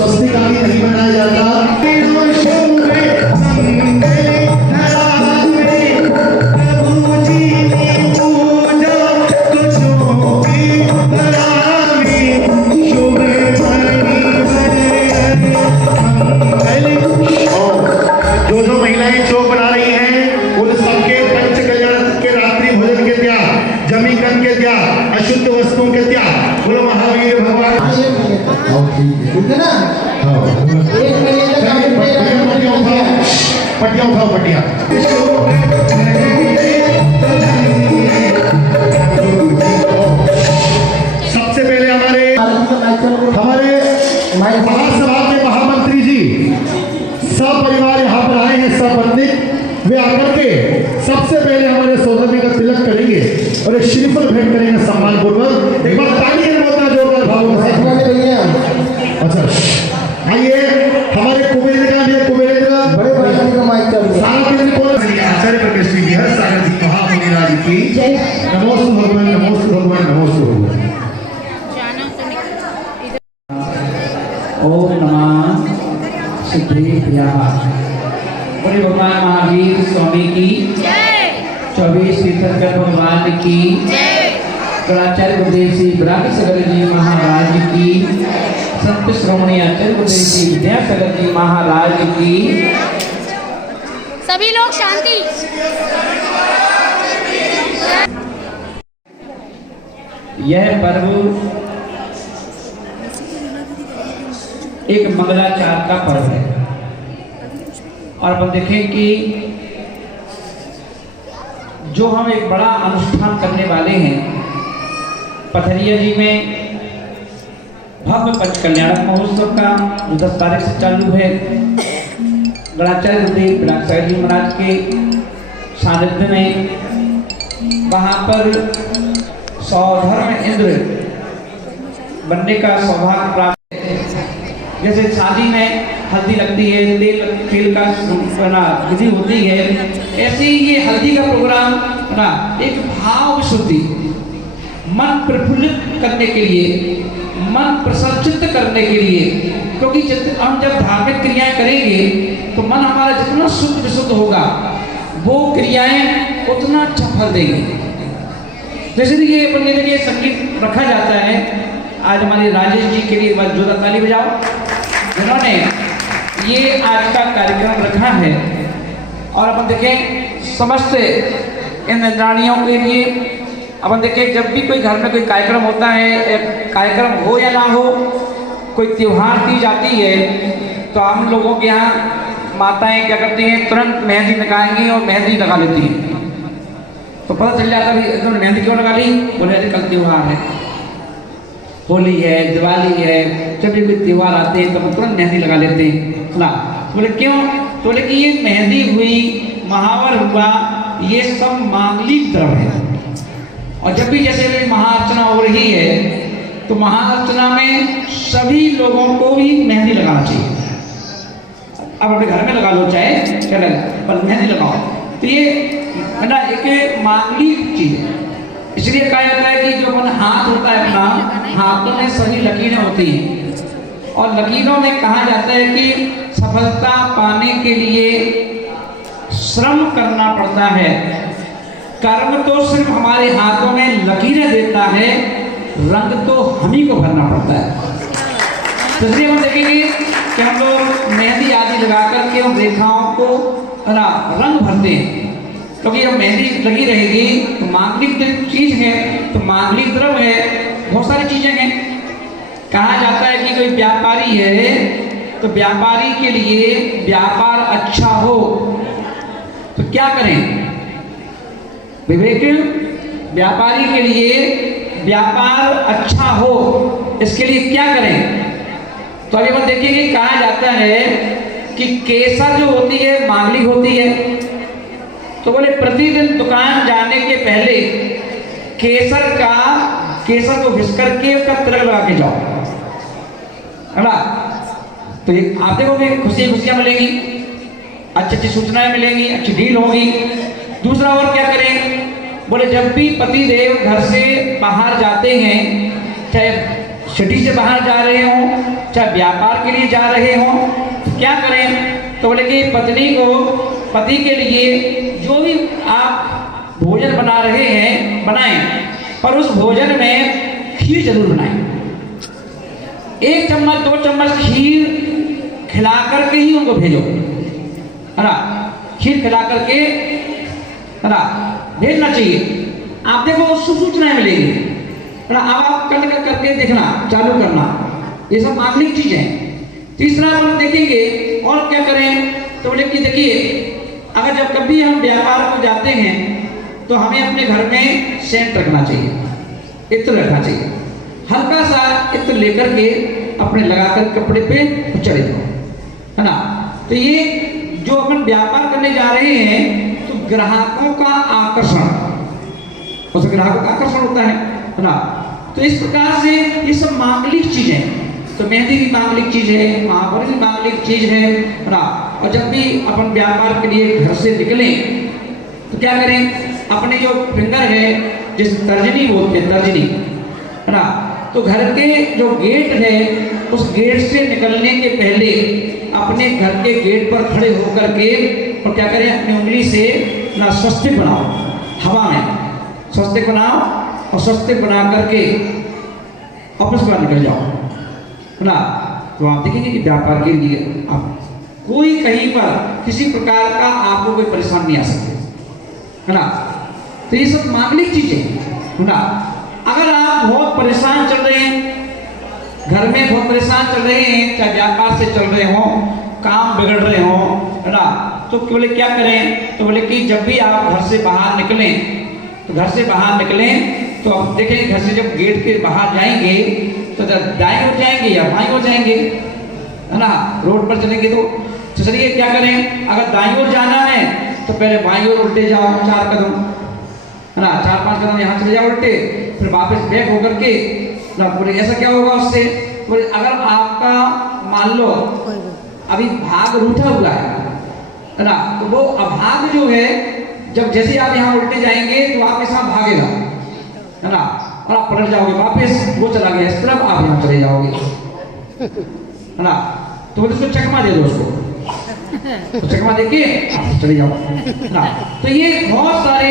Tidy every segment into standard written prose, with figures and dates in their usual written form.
स्वस्तिक आदि नहीं बनाया जाता। जो महिलाएं चौक बना रही हैं उन सबके पंच कल्याण के रात्रि भोजन के त्याग, जमीकरण के त्याग, अशुद्ध वस्तुओं के त्याग। बोलो महावीर भगवान। ठीक है ना? पटिया उठाओ, पटिया। सबसे पहले हमारे महासभा के महामंत्री जी सब परिवार यहाँ पर आए हैं, सब पंडित वे आकर के सबसे पहले हमारे सौदागर का तिलक करेंगे और एक श्रीफल भेंट करेंगे सम्मान पूर्वक। एक बार ताली के बोलता जोरदार भावों से। अच्छा आइए हमारे कुबेर भी कुबेर बड़े भाई का माइक चल सारा दिन कौन आचार्य प्रकाश जी हर सागर जी महामुनि राज की नमोस्तु भगवान, नमोस्तु भगवान, नमोस्तु भगवान। ओम नमः सिद्धिभ्याः। बोले भगवान महावीर स्वामी की जय, 24 तीर्थंकर भगवान की जय, आचार्य गुरुदेव श्री ब्रह्मसागर जी महाराज की, संत श्रोमणी आचार्य गुरुदेव श्री विद्यासागर जी महाराज की। सभी लोग शांति। यह पर्व एक मंगलाचार का पर्व है और अपन देखें कि जो हम एक बड़ा अनुष्ठान करने वाले हैं पथरिया जी में भव्य पंचकल्याणक महोत्सव का 10 तारीख से चालू है। गणाचार्य गुरुदेव ब्रह्मसागर जी महाराज के सानिध्य में वहाँ पर सौधर्म इंद्र बनने का सौभाग्य प्राप्त। जैसे शादी में हल्दी लगती है, तेल का विधि होती है, ऐसे ही ये हल्दी का प्रोग्राम ना एक भाव विशुद्धि, मन प्रफुल्लित करने के लिए, मन प्रसन्नचित्त करने के लिए। क्योंकि हम जब धार्मिक क्रियाएं करेंगे तो मन हमारा जितना शुद्ध विशुद्ध होगा वो क्रियाएं उतना अच्छा फल देंगी। जैसे ये अपन के लिए संगीत रखा जाता है। आज हमारे राजेश जी के लिए जोरदार ताली बजाओ जिन्होंने ये आज का कार्यक्रम रखा है। और अपन देखें समस्त इन रानियों के लिए अपन देखें जब भी कोई घर में कोई कार्यक्रम होता है, कार्यक्रम हो या ना हो, कोई त्योहार दी जाती है तो हम लोगों के यहाँ माताएं क्या करती हैं, तुरंत मेहंदी लगाएंगी और मेहंदी लगा लेती हैं। तो पता चल जाता है तुमने मेहंदी क्यों लगा ली, बोले अरे कल त्योहार है, होली है, दिवाली है, जब भी कोई त्योहार आते हैं तो तुरंत मेहंदी लगा लेते हैं ना। बोले क्यों, तो बोले कि ये मेहंदी हुई, महावर हुआ, ये सब मांगलिक द्रव्य है। और जब भी जैसे महाअर्चना हो रही है तो महाअर्चना में सभी लोगों को भी मेहंदी लगाना चाहिए। अब अपने घर में लगा लो चाहे क्या लगा, पर मेहंदी लगाओ। तो ये है ना एक मांगलिक चीज है। इसलिए कहा जाता है कि जो अपन हाथ होता है अपना, हाथों में सभी लकीरें होती हैं और लकीरों में कहा जाता है कि सफलता पाने के लिए श्रम करना पड़ता है। कर्म तो सिर्फ हमारे हाथों में लकीरें देता है, रंग तो हम ही को भरना पड़ता है। तो इसलिए हम देखेंगे कि हम लोग मेहंदी आदि लगा करके उन रेखाओं को रंग भरते हैं। क्योंकि जब मेहंदी लगी रहेगी तो मांगलिक चीज है, तो मांगलिक द्रव्य है, बहुत सारी चीजें हैं। कहा जाता है कि कोई व्यापारी है तो व्यापारी के लिए व्यापार अच्छा हो तो क्या करें, विवेक, व्यापारी के लिए व्यापार अच्छा हो इसके लिए क्या करें। तो अभी हम देखेंगे कहा जाता है कि केसर जो होती है मांगलिक होती है। तो बोले प्रतिदिन दुकान जाने के पहले केसर को घिस करके उसका तिलक लगा के जाओ, है ना। तो आप देखोगे खुशियां मिलेंगी, अच्छी अच्छी सूचनाएं मिलेंगी, अच्छी डील होगी। दूसरा और क्या करें, बोले जब भी पति देव घर से बाहर जाते हैं, चाहे सिटी से बाहर जा रहे हों, चाहे व्यापार के लिए जा रहे हों, तो क्या करें? तो बोले कि पत्नी को, पति के लिए जो भी आप भोजन बना रहे हैं बनाएं, पर उस भोजन में खीर जरूर बनाएं। 1 चम्मच 2 चम्मच खीर खिला करके ही उनको भेजो, है ना। खीर खिला करके, है ना, भेजना चाहिए। आप देखो सूचनाएं मिलेंगी, है ना। अब आप कल करके देखना, चालू करना, ये सब मांगलिक चीज है। तीसरा अपन देखेंगे और क्या करें, तो बोले कि देखिए, अगर जब कभी हम व्यापार को जाते हैं तो हमें अपने घर में सेंट रखना चाहिए, इत्र रखना चाहिए। हल्का सा इत्र लेकर के अपने लगाकर कपड़े पे चढ़े दो, है ना। तो ये जो अपन व्यापार करने जा रहे हैं तो ग्राहकों का आकर्षण, उस ग्राहकों का आकर्षण होता है ना। तो इस प्रकार से ये सब मांगलिक चीज है। तो मेहंदी भी मांगलिक चीज है, महावारी भी मांगलिक चीज है ना। और जब भी अपन व्यापार के लिए घर से निकलें तो क्या करें, अपने जो फिंगर है, जिस तर्जनी बोलते हैं, तर्जनी, है ना, तो घर के जो गेट है उस गेट से निकलने के पहले अपने घर के गेट पर खड़े होकर के और क्या करें, अपनी उंगली से ना स्वस्तिक बनाओ, हवा में स्वस्तिक बनाओ और स्वस्तिक बना करके ऑफिस बाहर निकल जाओ, है ना। तो आप देखेंगे कि व्यापार के लिए आप कोई कहीं पर किसी प्रकार का आपको कोई परेशान नहीं आ सकते, है ना। तो ये सब मांगलिक चीजें, है ना। अगर आप बहुत परेशान चल रहे हैं, घर में बहुत परेशान चल रहे हैं, चाहे व्यापार से चल रहे हो, काम बिगड़ रहे हो, है ना, तो बोले क्या करें, तो बोले कि जब भी आप घर से बाहर निकलें, तो घर से बाहर निकलें तो आप देखें, घर से जब गेट के बाहर जाएंगे तो दाएं हो जाएंगे या बाएं हो जाएंगे, है ना। रोड पर चलेंगे तो चलिए क्या करें, अगर दाएं ओर जाना है तो पहले बाएं ओर उल्टे जाओ 4 कदम, है ना, 4-5 कदम यहाँ चले जाओ उल्टे, फिर वापस बैक होकर के ना। बोले ऐसा क्या होगा उससे, बोले अगर आपका मान लो अभी भाग रूठा हुआ है ना, तो वो अभाग जो है, जब जैसे आप यहाँ उल्टे जाएंगे तो आप ऐसा भागेगा, है ना, और आप पलट जाओगे वापस, वो चला गया इस तरफ, आप यहाँ चले जाओगे, है ना। तो बोले उसको चकमा दे दो, उसको तो चकमा देके आप चले जाओ, है ना। तो ये बहुत सारे,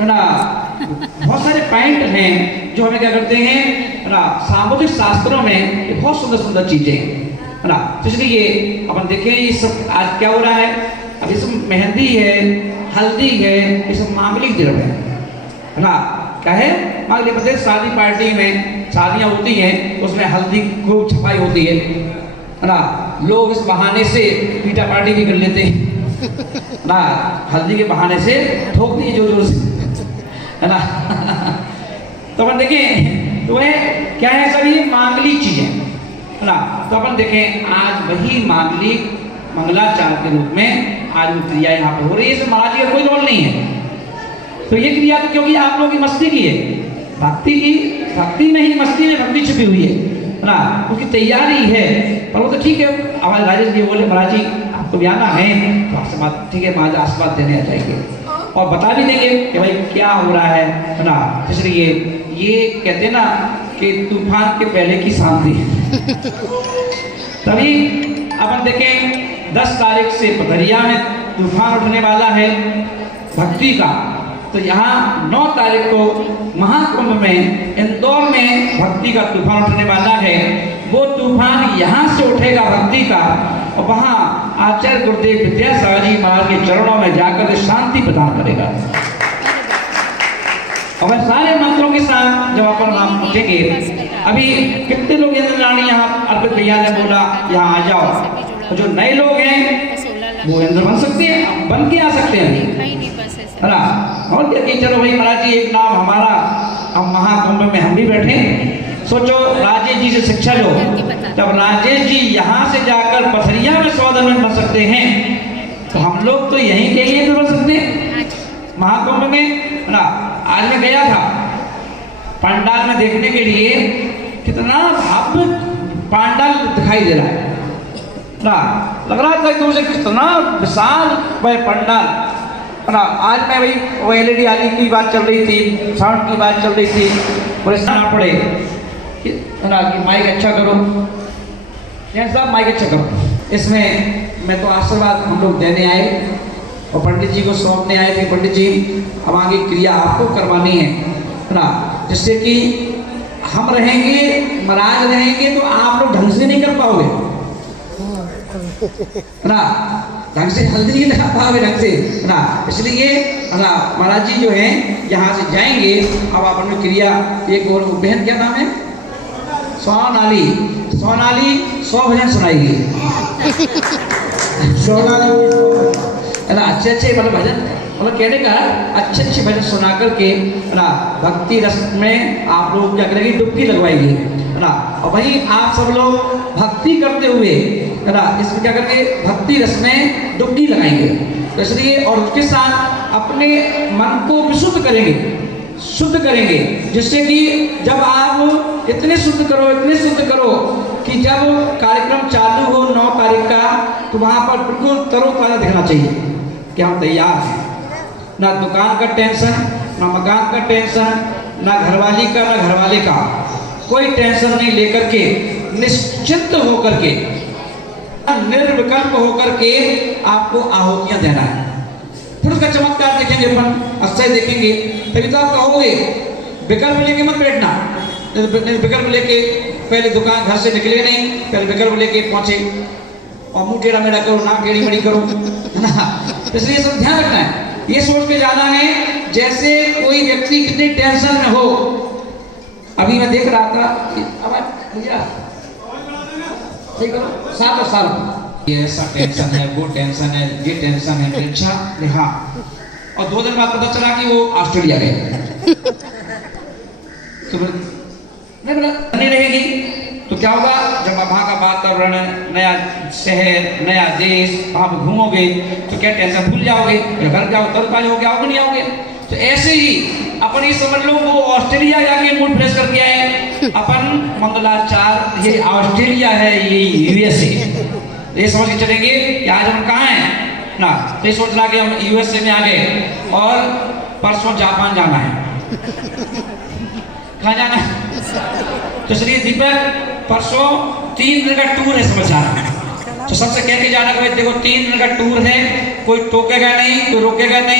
है ना, बहुत सारे पॉइंट हैं जो हमें क्या करते हैं, है ना, सामुदायिक शास्त्रों में ये बहुत सुंदर सुंदर चीजें, है ना। तो इसलिए अपन देखें ये सब आज क्या हो रहा है, अब ये सब मेहंदी है, हल्दी है, ये सब मांगलिक द्रव्य है ना। क्या है मांगलिक, मतलब शादी पार्टी में शादियां होती हैं, उसमें हल्दी खूब छपाई होती है ना। लोग इस बहाने से पीटा पार्टी भी कर लेते हैं ना, हल्दी के बहाने से ठोक दिए जोर जोर से, है ना। तो अपन देखें तो वह क्या है, सभी मांगलिक चीजें, है ना। तो अपन देखें आज वही मांगलिक मंगलाचार के रूप में आज वो क्रिया यहाँ पर हो रही है। इसमें महाराज जी का कोई रोल नहीं है। तो ये क्रिया तो क्योंकि आप लोगों की मस्ती की है, भक्ति की, भक्ति में ही मस्ती में भक्ति छिपी हुई है ना, उसकी तैयारी है। पर वो तो ठीक है, हमारे राजेश जी बोले महाराज जी आपको भी आना है तो आपसे बात, ठीक है, महाराज आशीर्वाद देने आ जाएंगे और बता भी देंगे कि भाई क्या हो रहा है ना। इसलिए ये कहते हैं ना कि तूफान के पहले की शांति तभी अपन देखें 10 तारीख से पथरिया में तूफान उठने वाला है भक्ति का। तो यहाँ 9 तारीख को महाकुंभ में इंदौर में भक्ति का तूफान उठने वाला है। वो तूफान यहाँ से उठेगा भक्ति का और वहाँ आचार्य गुरुदेव विद्यासागर जी महाराज के चरणों में जाकर शांति प्रदान करेगा। और सारे मंत्रों के साथ जब अपन हम उठेंगे, अभी कितने लोग इंद्राणी यहाँ अर्पित भैया ने बोला यहाँ आ जाओ, और जो नए लोग हैं वो इंद्र बन सकते हैं, बन के आ सकते हैं, है ना। और क्या कि चलो भाई महाराज जी एक नाम हमारा, हम महाकुंभ में हम भी बैठे। सोचो राजेश जी से शिक्षा लो, जब राजेश जी यहाँ से जाकर पथरिया में 100 दिन बन सकते हैं तो हम लोग तो यहीं के लिए तो बन सकते हैं महाकुंभ में, है ना। आज मैं गया था पंडाल में देखने के लिए, कितना भव्य पंडाल दिखाई दे रहा है ना, लग रहा था दूर से कितना विशाल वह पंडाल, है ना। आज मैं भाई वो LED आदि की बात चल रही थी, साउंड की बात चल रही थी, और ना पड़े कि माइक अच्छा करो, जैन साहब माइक अच्छा करो। इसमें मैं तो आशीर्वाद हम लोग देने आए और पंडित जी को सौंपने आए थे। पंडित जी, अब आगे क्रिया आपको करवानी है ना, जिससे कि हम रहेंगे, महाराज रहेंगे तो आप लोग ढंग से नहीं कर पाओगे ना, ढंग से हल्दी नहीं लगा पाओगे ढंग से ना। इसलिए ना महाराज जी जो हैं यहाँ से जाएंगे। अब आप क्रिया, एक और बहन क्या नाम है, सोनाली, सोनाली 100 भजन सुनाएगी। सोनाली है ना, अच्छे अच्छे मतलब भजन, मतलब कहने का अच्छे अच्छे भजन सुना करके ना भक्ति रस में आप लोग क्या करेंगे, डुबकी लगवाएंगे है ना। और वहीं आप सब लोग भक्ति करते हुए है ना इसमें क्या करेंगे, भक्ति रस में डुबकी लगाएंगे। तो इसलिए और उसके साथ अपने मन को विशुद्ध करेंगे, शुद्ध करेंगे, जिससे कि जब आप इतने शुद्ध करो, इतने शुद्ध करो कि जब कार्यक्रम चालू हो 9 तारीख का, तो वहाँ पर बिल्कुल तरोताजा दिखना चाहिए कि हम तैयार हैं। ना दुकान का टेंशन, ना मकान का टेंशन, ना घरवाली का, ना घरवाले का, कोई टेंशन नहीं लेकर के निश्चिंत होकर के, निर्विकल्प होकर के आपको आहुतियां देना है। फिर उसका चमत्कार देखेंगे अपन, अक्षय देखेंगे, तभी तो आप कहोगे। विकल्प लेके मत बैठना, विकल्प लेके पहले दुकान घर से निकले नहीं, पहले विकल्प लेके पहुंचे और मुंह टेढ़ा मेढ़ा करो, नाक टेढ़ी मेढ़ी करो, है ना। इसलिए सब ध्यान रखना है, ये सोच के जाना है जैसे कोई व्यक्ति कितनी टेंशन में हो। अभी मैं देख रहा था, भैया ठीक है, 7 साल ये ऐसा टेंशन है, वो टेंशन है, ये टेंशन है, अच्छा हाँ। और 2 दिन बाद पता चला कि वो ऑस्ट्रेलिया गए। तो नहीं रहेगी तो क्या होगा, जब वहाँ का वातावरण, नया शहर, नया देश, वहाँ पर घूमोगे तो क्या टेंशन भूल जाओगे, घर जाओ तरोताजा हो गया, नहीं आओगे। तो ऐसे ही अपन ये समझ लो वो ऑस्ट्रेलिया जाके मूड फ्रेश करके आए, अपन मंगलाचार ये ऑस्ट्रेलिया है, ये यूएसए, ये समझ के चलेंगे कि आज हम कहाँ हैं ना। तो ये सोचना कि हम यूएसए में आ गए और परसों जापान जाना है। कहाँ जाना है? तो इसलिए दीपक परसों 3 दिन का टूर है, समझ आ रहा है। तो सबसे कह के जाना कि देखो 3 दिन का टूर है, कोई टोकेगा नहीं, कोई रोकेगा नहीं।